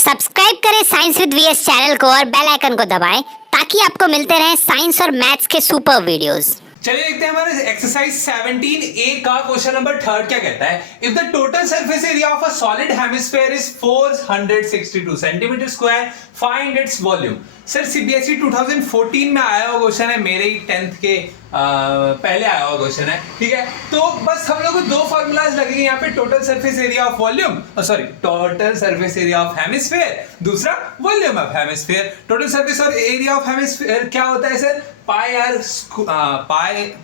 Subscribe करें science with VS channel को और बेल आइकन को दबाएं ताकि आपको मिलते रहें साइंस और मैथ्स के सुपर वीडियोस। चलिए देखते हैं हमारे एक्सरसाइज 17A का क्वेश्चन नंबर 3 क्या कहता है। If the total surface area of a solid hemisphere is 462 centimetre square, find its volume. Sir CBSE 2014 में आया हुआ क्वेश्चन है, मेरे ही 10th के पहले आया हुआ क्वेश्चन है, ठीक है। तो बस हम लोग को दो फार्मूलाज लगेंगे यहाँ पे, total surface area of volume, sorry total surface area of hemisphere, दूसरा volume of hemisphere. Total surface और एरिया ऑफ हेमिस्फीयर क्या होता है sir, pi r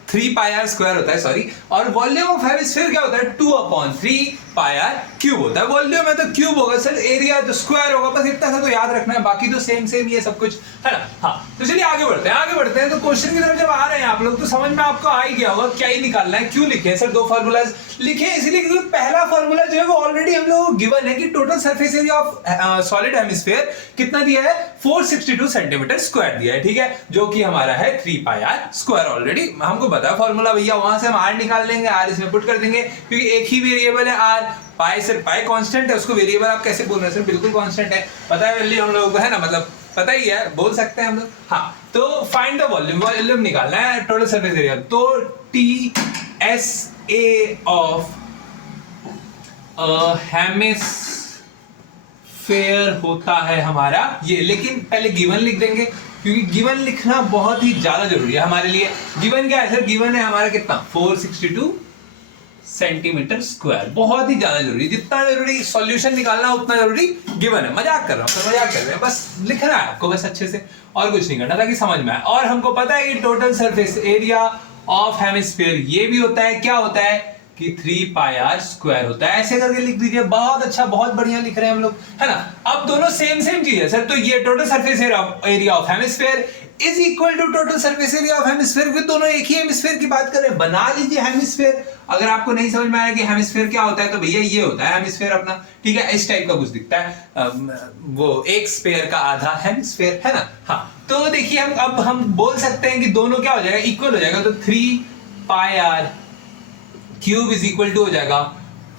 3 pi r square होता है, सॉरी। और वॉल्यूम ऑफ हेमिस्फीयर क्या होता है, 2/3 पाई आर क्यूब होता है। वॉल्यूम है तो क्यूब होगा सर, एरिया तो स्क्वायर होगा, बस इतना सा तो याद रखना है, बाकी तो सेम ये सब कुछ है ना। हाँ तो चलिए आगे बढ़ते हैं। तो क्वेश्चन की तरफ जब आ रहे हैं आप लोग तो समझ में आपको आ ही गया होगा क्या ही निकालना है। क्यों लिखे हैं सर दो फार्मूलाज, लिखे इसलिए क्योंकि पहला फार्मूला जो है वो ऑलरेडी हम लोगों को गिवन है कि total surface area of solid hemisphere कितना दिया है, 462 सेंटीमीटर स्क्वायर दिया है, ठीक है, जो कि हमारा है 3 पाई आर स्क्वायर। ऑलरेडी हमको पता है फॉर्मूला भैया, वहां से हम आर निकाल लेंगे, आर इसमें पुट कर देंगे क्योंकि एक ही वेरिएबल है R. Pi sir pi constant है, उसको वेरिएबल आप कैसे बोल रहे हैं सर, बिल्कुल कांस्टेंट है, पता है वैल्यू हम लोगों को है ना, मतलब पता ही है, बोल सकते हैं हम लोग। हाँ तो फाइंड द वॉल्यूम, वॉल्यूम निकालना है टोटल सरफेस एरिया। तो T S A of hemisphere होता है हमारा ये, लेकिन पहले गिवन लिख देंगे क्योंकि गिवन लिखना बहुत ही ज्यादा जरूरी है हमारे लिए। गिवन क्या है सर, गिवन है हमारा कितना, 462 सेंटीमीटर स्क्वायर, बहुत ही ज्यादा जरूरी, जितना जरूरी सॉल्यूशन निकालना उतना जरूरी गिवन है। मजाक कर रहा हूँ सर, मजाक कर रहे हैं, बस लिखना है आपको बस अच्छे से, और कुछ नहीं करना ताकि समझ में आए। और हमको पता है कि total surface area of hemisphere ये भी होता है, क्या होता है कि 3 पाई आर स्क्वायर होता है। ऐसे करके लिख दीजिए, बहुत अच्छा, बहुत बढ़िया लिख रहे हैं हम लोग, है ना। अब दोनों सेम चीज है सर, तो ये total surface area of hemisphere is equal to total surface area of hemisphere, क्योंकि दोनों एक ही हेमिस्फीयर की बात कर रहे हैं। बना लीजिए हेमिस्फीयर। अगर आपको नहीं समझ में आया कि हेमिस्फीयर क्या होता है तो भैया ये होता है हेमिस्फीयर अपना, ठीक है, इस टाइप का कुछ दिखता है, वो एक स्फीयर का आधा हेमिस्फीयर, है ना। हाँ तो देखिए अब हम बोल सकते हैं कि दोनों क्या हो जाएगा, इक्वल हो जाएगा। तो 3 pi r cube is equal to हो जाएगा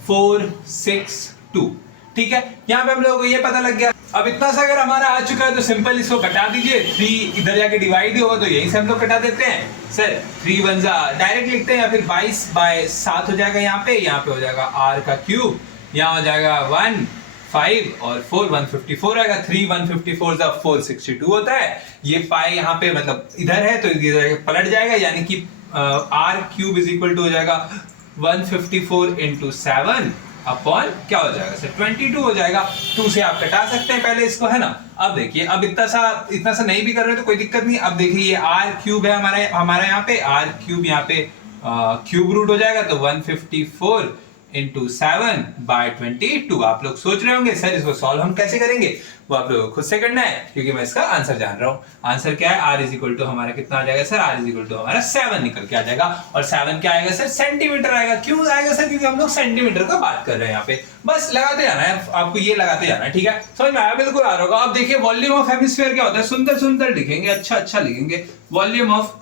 462, ठीक है। यहां पे हम लोगों को ये पता लग गया। अब इतना सा अगर हमारा आ चुका है तो सिंपल इसको कटा दीजिए, 3 इधर जाके डिवाइड ही होगा तो यहीं से हम लोग कटा देते हैं सर। 3 1 डायरेक्ट लिखते हैं, या फिर 22/7 हो जाएगा, यहाँ पे हो जाएगा r का क्यूब, यहाँ हो जाएगा 1 5 और 4 154 आएगा। 3 154 462 होता है। ये पाई यहाँ पे मतलब इधर है तो इधर पलट जाएगा, यानी कि r cube is equal to हो जाएगा 154 इंटू 7 अपॉन क्या हो जाएगा सर, 22 हो जाएगा। 2 से आप कटा सकते हैं पहले इसको, है ना। अब देखिए, अब इतना सा नहीं भी कर रहे तो कोई दिक्कत नहीं। अब देखिए ये r क्यूब है हमारा यहाँ पे, r क्यूब यहाँ पे क्यूब रूट हो जाएगा, तो 154 इंटू 7/22। आप लोग सोच रहे होंगे सर इसको सॉल्व हम कैसे करेंगे, वो आप लोगों को खुद से करना है क्योंकि मैं इसका आंसर जान रहा हूँ। आंसर क्या है, r इज इक्वल टू हमारा कितना आ जाएगा sir, r is equal to हमारा 7 निकल के आ जाएगा। और 7 क्या आएगा सर, सेंटीमीटर आएगा। क्यों आएगा सर, क्योंकि हम लोग सेंटीमीटर का बात कर रहे हैं यहाँ पे। बस लगाते जाना है आपको, ये लगाते जाना है, ठीक है, समझ में आया, बिल्कुल आ रहा होगा। अब देखिए वॉल्यूम ऑफ हेमिस्फीयर क्या होता है, सुंदर लिखेंगे, अच्छा लिखेंगे। वॉल्यूम ऑफ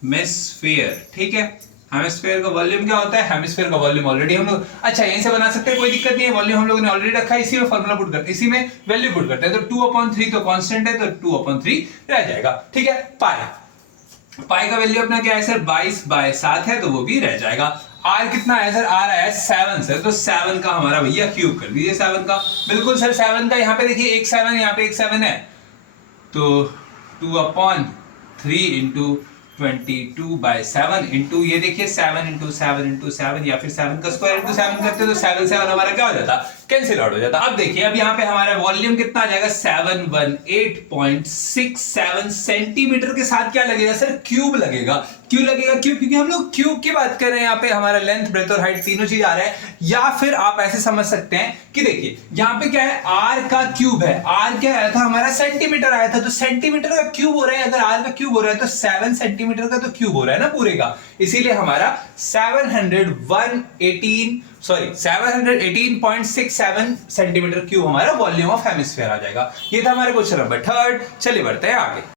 हेमिस्फीयर, ठीक है। हेमिस्फीयर का वॉल्यूम क्या होता है, हेमिस्फीयर का वॉल्यूम ऑलरेडी हम लोग अच्छा यहीं से बना सकते हैं, कोई दिक्कत नहीं है। वॉल्यूम हम लोग ने ऑलरेडी रखा है, इसी में फार्मूला पुट करते हैं, इसी में वैल्यू पुट करते हैं। तो 2/3 तो कांस्टेंट है, तो 2/3 रह जाएगा, ठीक है। पाई का वैल्यू अपना क्या है सर, 22/7 है, तो वो भी रह जाएगा। आर कितना है सर, आर है 7 सर, तो 7 का हमारा भैया क्यूब कर दीजिए 7 का, बिल्कुल सर 7 का। यहाँ पे देखिए एक 7, यहाँ पे एक 7 है, तो 2/3 इंटू 22/7 इंटू ये देखिए 7 इंटू 7 इंटू 7, या फिर 7 का स्क्वायर इंटू 7 करते तो 7 हमारा क्या हो जाता, कैंसिल आउट हो जाता। अब देखिए, अब यहाँ पे हमारा वॉल्यूम कितना आ जाएगा, 718.67 सेंटीमीटर के साथ क्या लगेगा सर, क्यूब लगेगा। क्यों लगेगा, क्यों, क्योंकि हम लोग क्यूब की बात कर रहे हैं यहाँ पे, हमारा लेंथ ब्रेथ और हाइट तीनों चीज आ रहा है। या फिर आप ऐसे समझ सकते हैं कि देखिए यहाँ पे क्या है, r का क्यूब है, r क्या आया था हमारा, सेंटीमीटर आया था, तो सेंटीमीटर का क्यूब हो रहा है। अगर r का क्यूब हो रहा है तो 7 सेंटीमीटर का तो क्यूब हो रहा है ना पूरे का, इसीलिए हमारा 718.67 सेंटीमीटर क्यूब हमारा वॉल्यूम ऑफ हेमिस्फीयर आ जाएगा। ये था हमारे क्वेश्चन नंबर 3। चलिए बढ़ते हैं आगे।